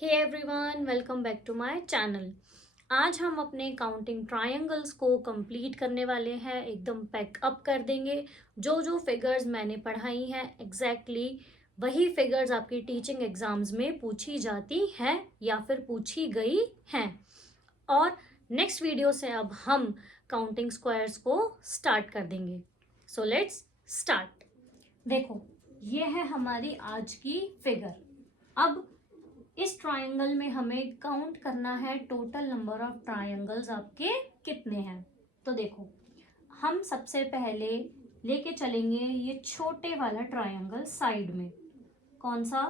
Hey everyone, welcome back to my channel. आज हम अपने काउंटिंग ट्रायंगल्स को कंप्लीट करने वाले हैं, एकदम पैकअप कर देंगे। जो जो फिगर्स मैंने पढ़ाई हैं एग्जैक्टली वही फिगर्स आपकी टीचिंग एग्जाम्स में पूछी जाती हैं या फिर पूछी गई हैं। और नेक्स्ट वीडियो से अब हम काउंटिंग स्क्वायर्स को स्टार्ट कर देंगे। So let's start. देखो, ये है हमारी आज की फिगर। अब इस ट्रायंगल में हमें काउंट करना है टोटल नंबर ऑफ ट्रायंगल्स आपके कितने हैं। तो देखो, हम सबसे पहले लेके चलेंगे ये छोटे वाला ट्रायंगल साइड में। कौन सा?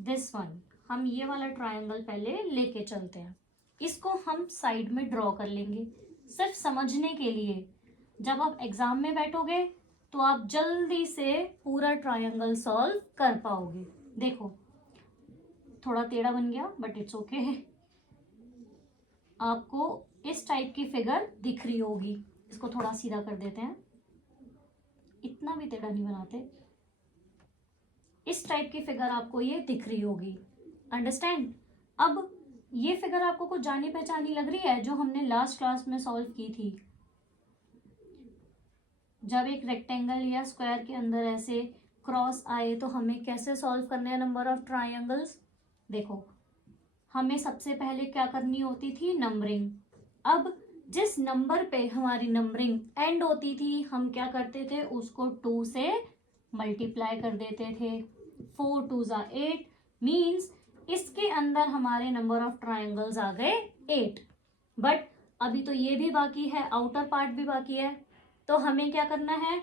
This one. हम ये वाला ट्रायंगल पहले लेके चलते हैं। इसको हम साइड में ड्रॉ कर लेंगे सिर्फ समझने के लिए। जब आप एग्जाम में बैठोगे तो आप जल्दी से पूरा ट्रायंगल सॉल्व कर पाओगे। देखो, थोड़ा टेढ़ा बन गया बट इट्स ओके। आपको इस टाइप की फिगर दिख रही होगी। इसको थोड़ा सीधा कर देते हैं, इतना भी टेढ़ा नहीं बनाते। इस टाइप की फिगर आपको ये दिख रही होगी। अंडरस्टैंड? अब ये फिगर आपको कुछ जानी पहचानी लग रही है जो हमने लास्ट क्लास में सॉल्व की थी। जब एक रेक्टेंगल या स्क्वायर के अंदर ऐसे क्रॉस आए तो हमें कैसे सॉल्व करने हैं नंबर ऑफ ट्रायंगल्स। देखो, हमें सबसे पहले क्या करनी होती थी? नंबरिंग। अब जिस नंबर पे हमारी नंबरिंग एंड होती थी हम क्या करते थे? उसको 2 से मल्टीप्लाई कर देते थे। 4 2 ज़ा 8 मीन्स इसके अंदर हमारे नंबर ऑफ ट्रायंगल्स आ गए 8। बट अभी तो ये भी बाकी है, आउटर पार्ट भी बाकी है। तो हमें क्या करना है?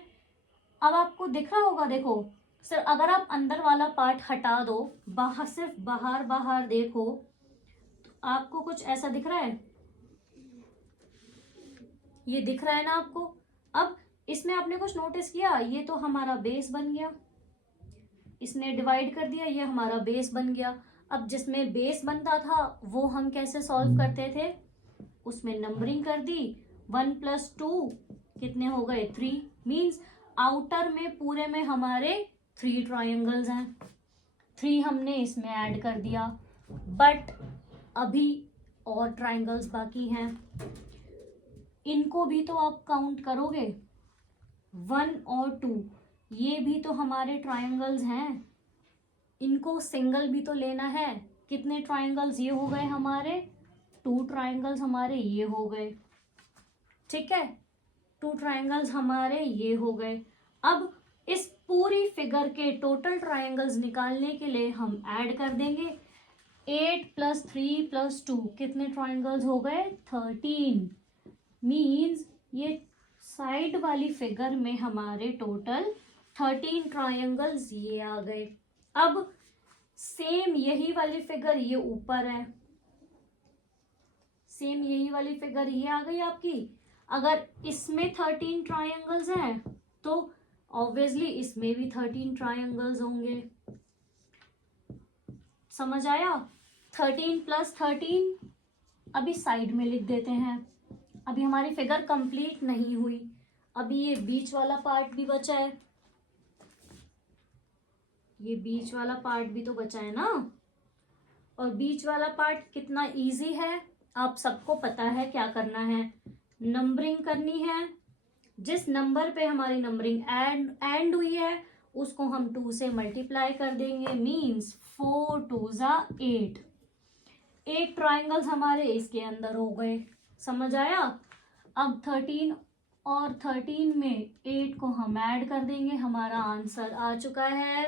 अब आपको दिख रहा होगा, देखो सर, अगर आप अंदर वाला पार्ट हटा दो, बाहर सिर्फ बाहर बाहर देखो, आपको कुछ ऐसा दिख रहा है? ये दिख रहा है ना आपको? अब इसमें आपने कुछ नोटिस किया? ये तो हमारा बेस बन गया, इसने डिवाइड कर दिया, ये हमारा बेस बन गया। अब जिसमें बेस बनता था वो हम कैसे सॉल्व करते थे? उसमें नंबरिंग कर दी। 1 + 2 कितने हो गए? 3। मीन्स आउटर में पूरे में हमारे 3 ट्रायंगल्स हैं। 3 हमने इसमें ऐड कर दिया। बट अभी और ट्रायंगल्स बाकी हैं, इनको भी तो आप काउंट करोगे। 1 और 2 ये भी तो हमारे ट्रायंगल्स हैं, इनको सिंगल भी तो लेना है। कितने ट्रायंगल्स ये हो गए हमारे? 2 ट्रायंगल्स हमारे ये हो गए। ठीक है, 2 ट्रायंगल्स हमारे ये हो गए। अब इस पूरी फिगर के टोटल ट्रायंगल्स निकालने के लिए हम ऐड कर देंगे 8 + 3 + 2 कितने ट्रायंगल्स हो गए? 13। मीन्स ये साइड वाली फिगर में हमारे टोटल 13 ट्रायंगल्स ये आ गए। अब सेम यही वाली फिगर ये ऊपर है, सेम यही वाली फिगर ये आ गई आपकी। अगर इसमें 13 ट्रायंगल्स हैं तो ऑब्वियसली इसमें भी 13 ट्रायंगल्स होंगे। समझ आया? 13 + 13 अभी साइड में लिख देते हैं। अभी हमारी फिगर कंप्लीट नहीं हुई, अभी ये बीच वाला पार्ट भी बचा है। ये बीच वाला पार्ट भी तो बचा है ना। और बीच वाला पार्ट कितना इजी है, आप सबको पता है क्या करना है। नंबरिंग करनी है। जिस नंबर पे हमारी नंबरिंग एंड हुई है उसको हम 2 से मल्टीप्लाई कर देंगे। मीन्स 4 2 ज़ा 8। 8 ट्राइंगल्स हमारे इसके अंदर हो गए। समझ आया? अब 13 और 13 में 8 को हम ऐड कर देंगे। हमारा आंसर आ चुका है।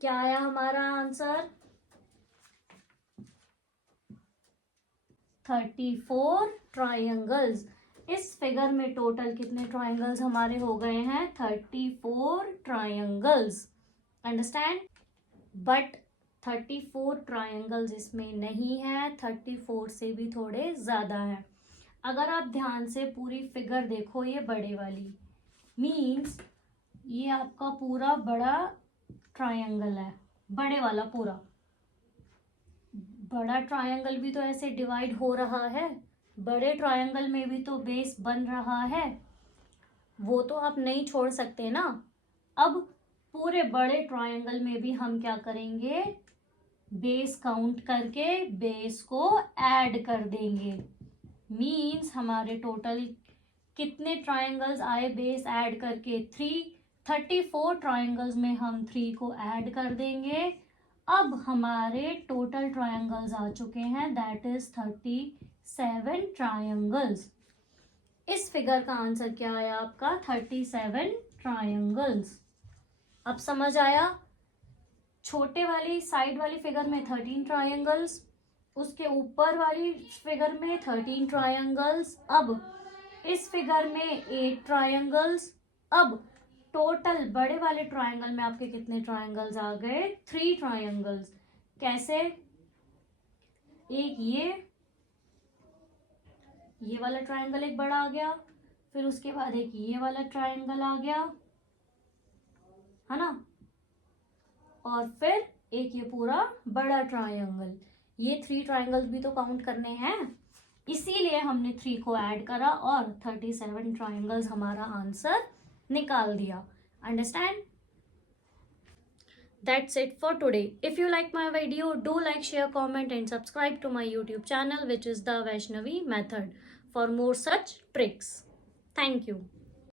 क्या आया हमारा आंसर? 34 ट्राइंगल्स। इस फिगर में टोटल कितने ट्राइंगल्स हमारे हो गए हैं? 34 ट्राइंगल्स। अंडरस्टैंड? बट 34 ट्राइंगल्स इसमें नहीं है, 34 से भी थोड़े ज्यादा है। अगर आप ध्यान से पूरी फिगर देखो, ये बड़े वाली मीन्स ये आपका पूरा बड़ा ट्रायंगल है, बड़े वाला पूरा बड़ा ट्रायंगल भी तो ऐसे डिवाइड हो रहा है, बड़े ट्रायंगल में भी तो बेस बन रहा है, वो तो आप नहीं छोड़ सकते ना। अब पूरे बड़े ट्रायंगल में भी हम क्या करेंगे? बेस काउंट करके बेस को ऐड कर देंगे। मीन्स हमारे टोटल कितने ट्रायंगल्स आए बेस ऐड करके? 34 ट्रायंगल्स में हम 3 को ऐड कर देंगे। अब हमारे टोटल ट्रायंगल्स आ चुके हैं, दैट इज 37 ट्रायंगल्स। इस फिगर का आंसर क्या आया आपका? 37 ट्रायंगल्स। अब समझ आया? छोटे वाली साइड वाली फिगर में 13 ट्रायंगल्स, उसके ऊपर वाली फिगर में 13 ट्रायंगल्स, अब इस फिगर में 8 ट्रायंगल्स। अब टोटल बड़े वाले ट्रायंगल में आपके कितने ट्रायंगल्स आ गए? 3 ट्रायंगल्स। कैसे? एक ये वाला ट्रायंगल एक बड़ा आ गया, फिर उसके बाद एक ये वाला ट्रायंगल आ गया, है ना, और फिर एक ये पूरा बड़ा ट्रायंगल। ये 3 ट्रायंगल्स भी तो काउंट करने हैं, इसीलिए हमने 3 को ऐड करा और 37 ट्रायंगल्स हमारा आंसर निकाल दिया। Understand? That's it for today. If you like my video, do like, share, comment and subscribe to my YouTube channel, which is the Vaishnavi Method, for more such tricks. Thank you.